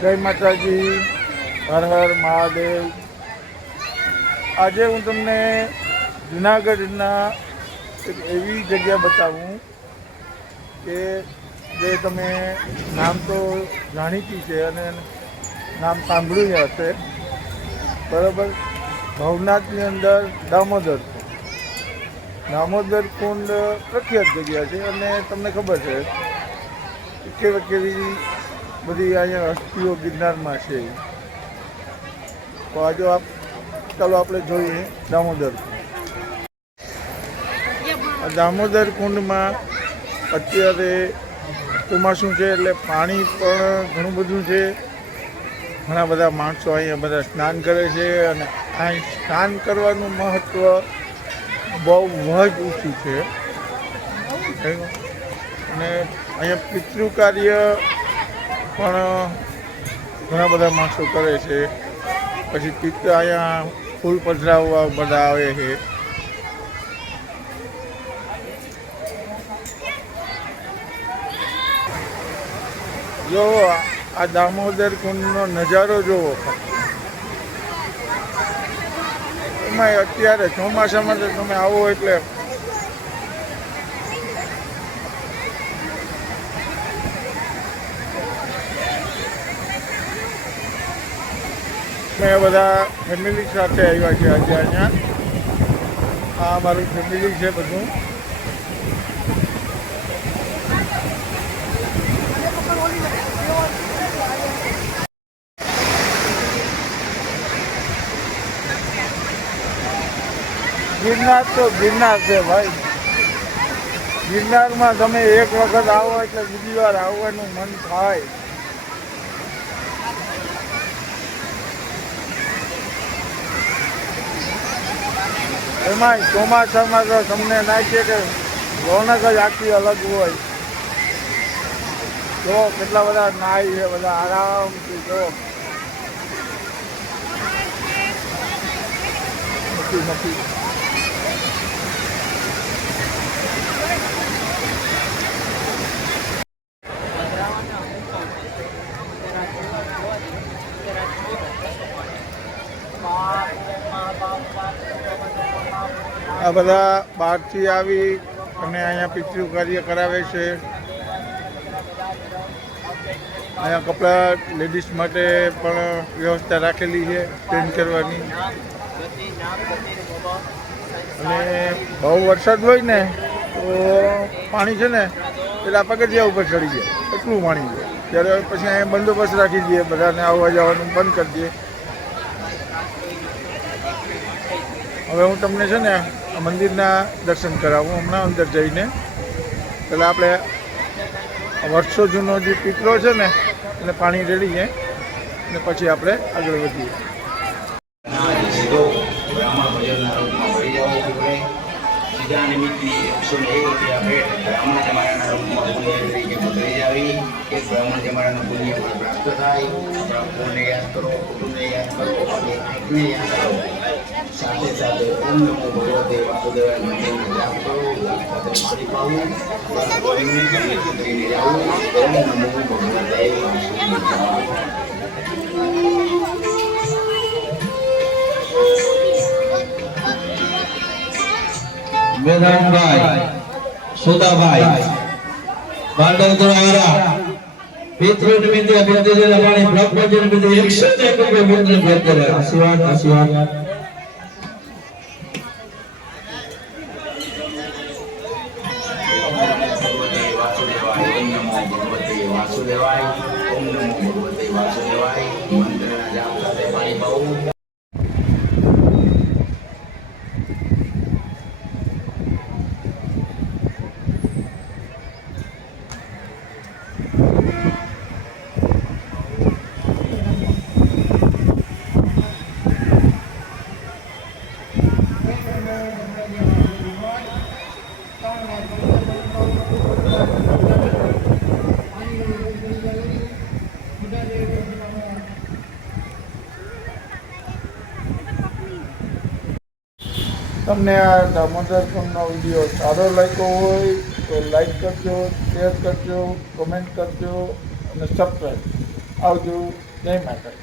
જય માતાજી, હર હર મહાદેવ. આજે હું તમને જુનાગઢના એક એવી જગ્યા બતાવું કે જે તમે નામ તો જાણીતી છે અને નામ સાંભળ્યું હશે. બરાબર? ભવનાથની અંદર દામોદર કુંડ દામોદર કુંડ પ્રખ્યાત જગ્યા છે અને તમને ખબર છે કેવી કેવી બધી અહીંયા હસ્તીઓ ગિરનારમાં છે. તો આજે આપ ચાલો આપણે જોઈએ દામોદર દામોદર કુંડમાં અત્યારે ચોમાસું છે એટલે પાણી પણ ઘણું બધું છે. ઘણા બધા માણસો અહીંયા બધા સ્નાન કરે છે અને અહીં સ્નાન કરવાનું મહત્ત્વ બહુ જ ઊંચું છે. અને અહીંયા પિતૃ કાર્ય પણ, ઘણા બધા માણસો કરે છે. પછી પિત્ત અહીંયા ફૂલ પધરાવવા બધા આવે છે. જો, આ દામોદર કુંડનો નજારો જોવો. એમાં અત્યારે ચોમાસામાં તો તમે આવો એટલે મેં બધા ફેમિલી સાથે આવ્યા છે આજે અહીંયા. આ મારું ફેમિલી છે બધું. ગિરનાર તો ગિરનાર છે ભાઈ. ગિરનારમાં તમે એક વખત આવો એટલે બીજી વાર આવવાનું મન થાય. એમાંય ચોમાસામાં તો તમને નાખીએ કે રોનક જ આખી અલગ હોય. જો કેટલા બધા નાય છે, બધા આરામથી જો. નથી નથી આ બધા બહારથી આવી અને અહીંયા પિતૃ કાર્ય કરાવે છે. અહીંયા કપડાં લેડીઝ માટે પણ વ્યવસ્થા રાખેલી છે ચેન્જ કરવાની. અને બહુ વરસાદ હોય ને, તો પાણી છે ને એટલે પગથિયા ઉપર ચડી જાય, એટલું પાણી છે. ત્યારે પછી અહીંયા બંદોબસ્ત રાખી દઈએ, બધાને આવવા જવાનું બંધ કરી દઈએ. હવે હું તમને છે ને મંદિરના દર્શન કરાવું, હમણાં અંદર જઈને. પહેલાં આપણે વર્ષો જૂનો જે પીપળો છે ને, એને પાણી રેડીએ, અને પછી આપણે આગળ વધીએ. સીધા નિમિત્તની એકસો ને રૂપિયા ભેટ બ્રાહ્મણ જમાડાના રૂપમાં પુણ્ય તરીકે મોકલી જાવી એ બ્રાહ્મણ જમાડાનું પુણ્ય પણ પ્રાપ્ત થાય. બ્રાહ્મણને યાદ કરો, કુટુંબને યાદ કરો અને આંખને યાદ કરો. સાથે સાથે ઓમ નમો ભગવતે વાસુદેવાય મંદિરને જાપ કરો સાથે પાવું. કરીને જાવું. ઓમ નમો ભગવતે વાસુદેવાય. વેદાંતભાઈ સુદાભાઈ બાંડવદરાવાળા પિતૃ વિદ્ય વિદ્ય રમાણી બ્લોક નિમિત્તે એકસો રૂપિયા મિત્ર ભેટ આશીર્વાદ આશીર્વાદ. વાસુદેવાય. તમને આ દામોદર ફોનનો વીડિયો સારો લાગ્યો હોય તો લાઈક કરજો, શેર કરજો, કમેન્ટ કરજો અને સબસ્ક્રાઈબ આવજો. જય માતા